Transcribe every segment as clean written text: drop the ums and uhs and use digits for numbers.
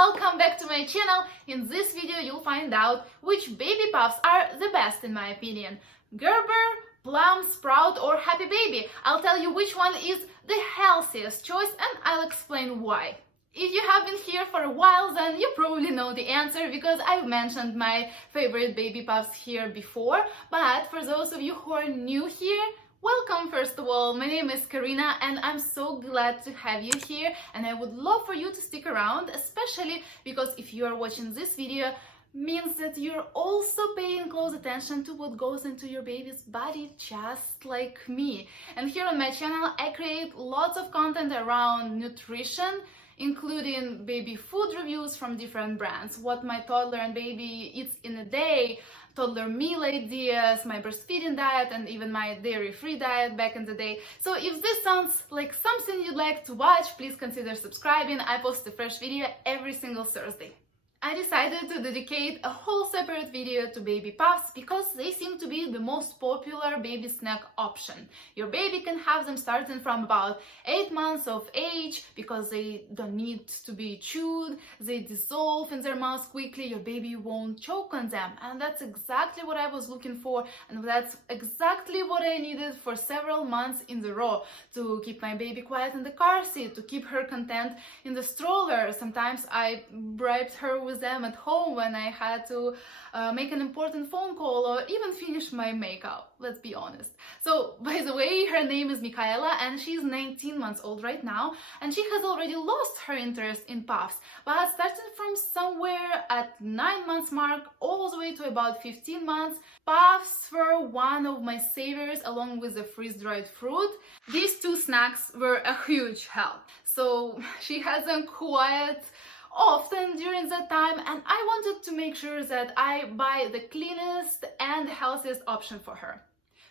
welcome back to my channel. In this video you'll find out which baby puffs are the best in my opinion. Gerber, Plum, Sprout or Happy Baby. I'll tell you which one is the healthiest choice and I'll explain why. If you have been here for a while, then you probably know the answer because I've mentioned my favorite baby puffs here before. But for those of you who are new here, welcome first of all. My name is Karyna and I'm so glad to have you here, and I would love for you to stick around, especially because if you are watching this video, means that you're also paying close attention to what goes into your baby's body, just like me. And here on my channel I create lots of content around nutrition, including baby food reviews from different brands, what my toddler and baby eats in a day, toddler meal ideas, my breastfeeding diet, and even my dairy-free diet back in the day. So if this sounds like something you'd like to watch, please consider subscribing. I post a fresh video every single Thursday. I decided to dedicate a whole separate video to baby puffs because they seem to be the most popular baby snack option. Your baby can have them starting from about 8 months of age because they don't need to be chewed, they dissolve in their mouth quickly, your baby won't choke on them, and that's exactly what I was looking for, and that's exactly what I needed for several months in a row to keep my baby quiet in the car seat, to keep her content in the stroller. Sometimes I bribed her with them at home when I had to make an important phone call or even finish my makeup, let's be honest. So, by the way, her name is Michaela and she's 19 months old right now, and she has already lost her interest in puffs, but starting from somewhere at 9 months mark all the way to about 15 months, puffs were one of my saviors along with the freeze-dried fruit. These two snacks were a huge help. So she has them quiet often during that time, and I wanted to make sure that I buy the cleanest and healthiest option for her.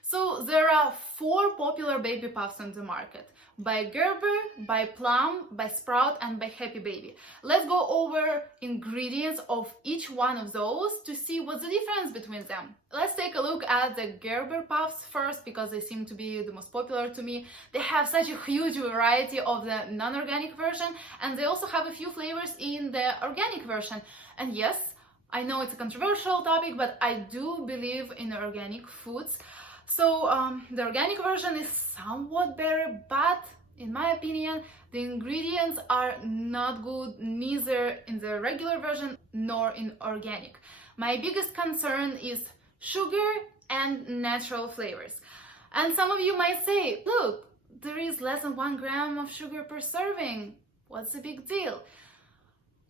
So there are 4 popular baby puffs on the market: by Gerber, by Plum, by Sprout and by Happy Baby. Let's go over ingredients of each one of those to see what's the difference between them. Let's take a look at the Gerber Puffs first because they seem to be the most popular to me. They have such a huge variety of the non-organic version, and they also have a few flavors in the organic version. And yes, I know it's a controversial topic, but I do believe in organic foods. So the organic version is somewhat better, but in my opinion, the ingredients are not good neither in the regular version nor in organic. My biggest concern is sugar and natural flavors. And some of you might say, look, there is less than 1 gram of sugar per serving. What's the big deal?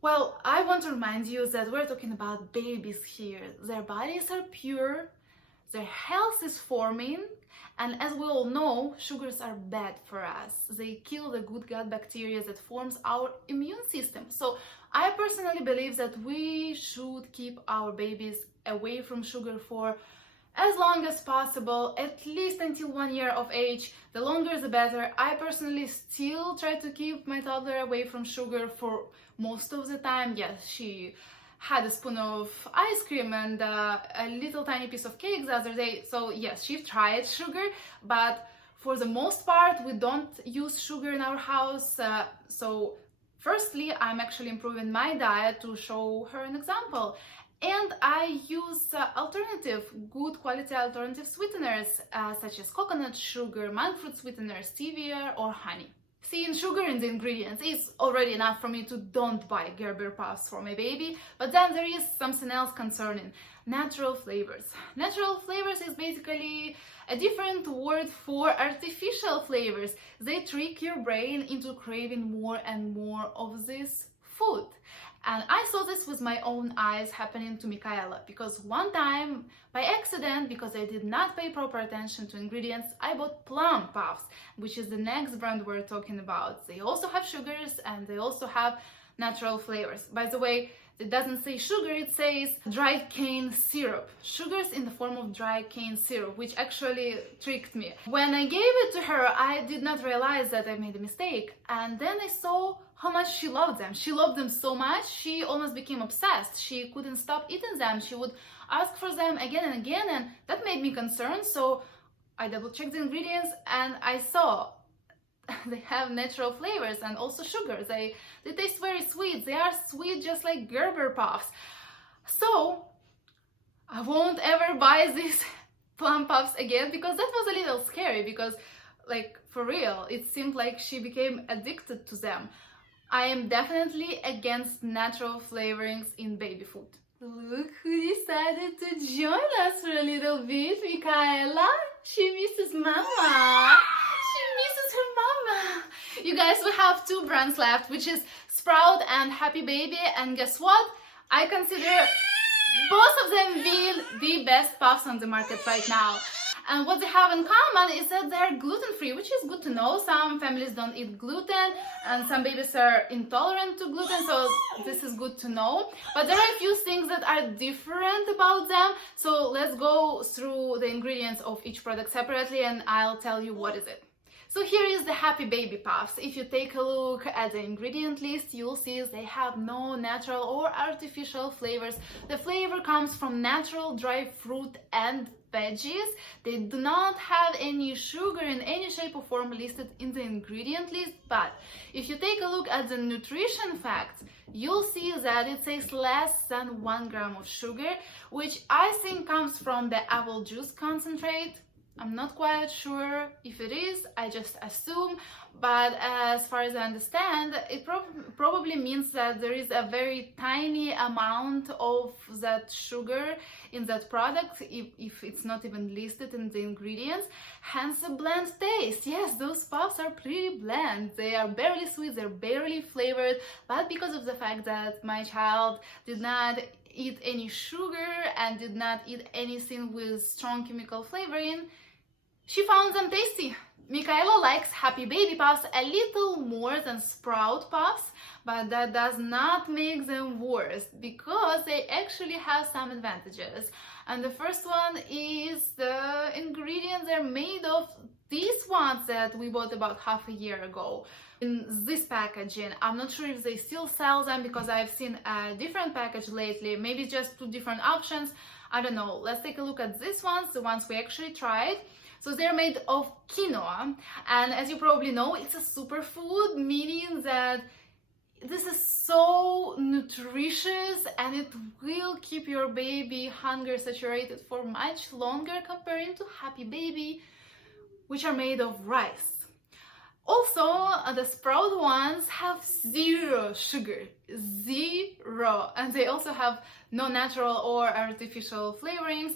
Well, I want to remind you that we're talking about babies here. Their bodies are pure, their health is forming, and as we all know, sugars are bad for us. They kill the good gut bacteria that forms our immune system. So I personally believe that we should keep our babies away from sugar for as long as possible, at least until 1 year of age. The longer the better. I personally still try to keep my toddler away from sugar for most of the time. Yes, she had a spoon of ice cream and a little tiny piece of cake the other day. So yes, she tried sugar, but for the most part we don't use sugar in our house. So firstly, I'm actually improving my diet to show her an example. And I use good quality alternative sweeteners such as coconut sugar, monk fruit sweeteners, stevia or honey. Seeing sugar in the ingredients is already enough for me to don't buy Gerber Puffs for my baby, but then there is something else concerning natural flavors. Natural flavors is basically a different word for artificial flavors. They trick your brain into craving more and more of this food. And I saw this with my own eyes happening to Michaela, because one time, by accident, because I did not pay proper attention to ingredients, I bought Plum Puffs, which is the next brand we're talking about. They also have sugars and they also have natural flavors. By the way, it doesn't say sugar, it says dry cane syrup. Sugars in the form of dry cane syrup, which actually tricked me. When I gave it to her, I did not realize that I made a mistake. And then I saw how much she loved them. She loved them so much, she almost became obsessed. She couldn't stop eating them. She would ask for them again and again, and that made me concerned. So I double-checked the ingredients and I saw they have natural flavors and also sugars. They taste very sweet. They are sweet just like Gerber Puffs. So I won't ever buy these Plum Puffs again, because that was a little scary, because like for real, it seemed like she became addicted to them. I am definitely against natural flavorings in baby food. Look who decided to join us for a little bit, Michaela. She misses Mama. She misses her Mama. You guys, we have 2 brands left, which is Sprout and Happy Baby, and guess what? I consider both of them being the best puffs on the market right now. And what they have in common is that they're gluten-free, which is good to know. Some families don't eat gluten and some babies are intolerant to gluten, so this is good to know. But there are a few things that are different about them, so let's go through the ingredients of each product separately and I'll tell you what is it. So here is the Happy Baby Puffs. If you take a look at the ingredient list, you'll see they have no natural or artificial flavors. The flavor comes from natural dry fruit and veggies. They do not have any sugar in any shape or form listed in the ingredient list, but if you take a look at the nutrition facts, you'll see that it says less than 1 gram of sugar, which I think comes from the apple juice concentrate. I'm not quite sure if it is, I just assume, but as far as I understand, it probably means that there is a very tiny amount of that sugar in that product, if it's not even listed in the ingredients, hence the bland taste. Yes, those puffs are pretty bland. They are barely sweet, they're barely flavored, but because of the fact that my child did not eat any sugar and did not eat anything with strong chemical flavoring, she found them tasty. Michaela likes Happy Baby Puffs a little more than Sprout Puffs, but that does not make them worse, because they actually have some advantages. And the first one is the ingredients they're made of. These ones that we bought about half a year ago in this packaging, I'm not sure if they still sell them, because I've seen a different package lately, maybe just 2 different options, I don't know. Let's take a look at these ones, the ones we actually tried. So they're made of quinoa, and as you probably know, it's a superfood, meaning that this is so nutritious and it will keep your baby hunger saturated for much longer comparing to Happy Baby, which are made of rice. Also, the Sprout ones have 0 sugar, 0, and they also have no natural or artificial flavorings.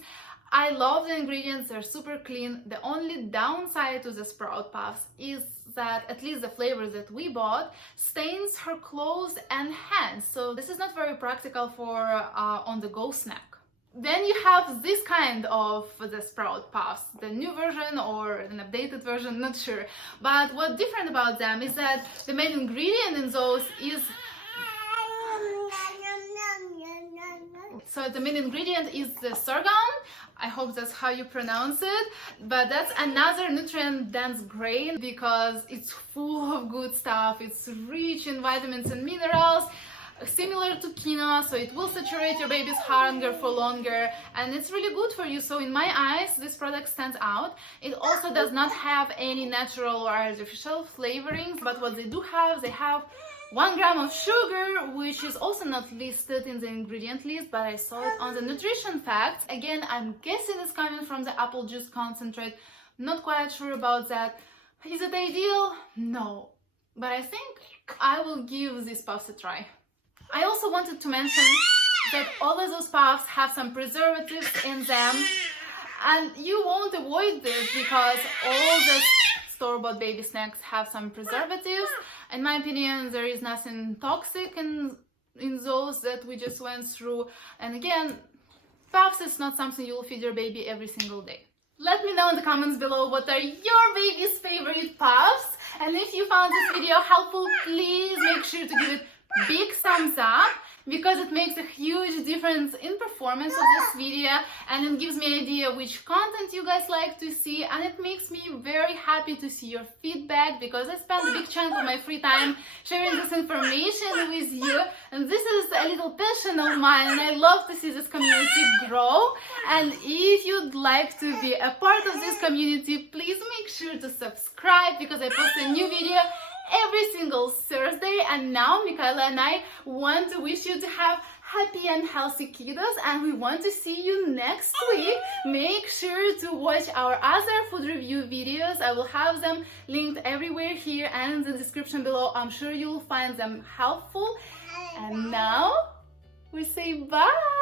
I love the ingredients, they're super clean. The only downside to the Sprout Puffs is that, at least the flavors that we bought, stains her clothes and hands. So this is not very practical for on-the-go snack. Then you have this kind of the Sprout Puffs, the new version or an updated version, not sure. But what's different about them is that the main ingredient in those is... So the main ingredient is the sorghum. I hope that's how you pronounce it, but that's another nutrient-dense grain because it's full of good stuff. It's rich in vitamins and minerals, similar to quinoa, so it will saturate your baby's hunger for longer, and it's really good for you. So in my eyes, this product stands out. It also does not have any natural or artificial flavorings, but what they do have, they have 1 gram of sugar, which is also not listed in the ingredient list, but I saw it on the nutrition facts. Again, I'm guessing it's coming from the apple juice concentrate. Not quite sure about that. Is it ideal? No. But I think I will give these puffs a try. I also wanted to mention that all of those puffs have some preservatives in them, and you won't avoid this because all the store-bought baby snacks have some preservatives. In my opinion, there is nothing toxic in those that we just went through. And again, puffs is not something you'll feed your baby every single day. Let me know in the comments below what are your baby's favorite puffs. And if you found this video helpful, please make sure to give it big thumbs up. because it makes a huge difference in performance of this video, and it gives me an idea which content you guys like to see, and it makes me very happy to see your feedback because I spend a big chunk of my free time sharing this information with you, and this is a little passion of mine, and I love to see this community grow. And if you'd like to be a part of this community, please make sure to subscribe because I post a new video every single Thursday. And now Michaela and I want to wish you to have happy and healthy kiddos, and we want to see you next week. Make sure to watch our other food review videos. I will have them linked everywhere here and in the description below. I'm sure you'll find them helpful. And now we say bye.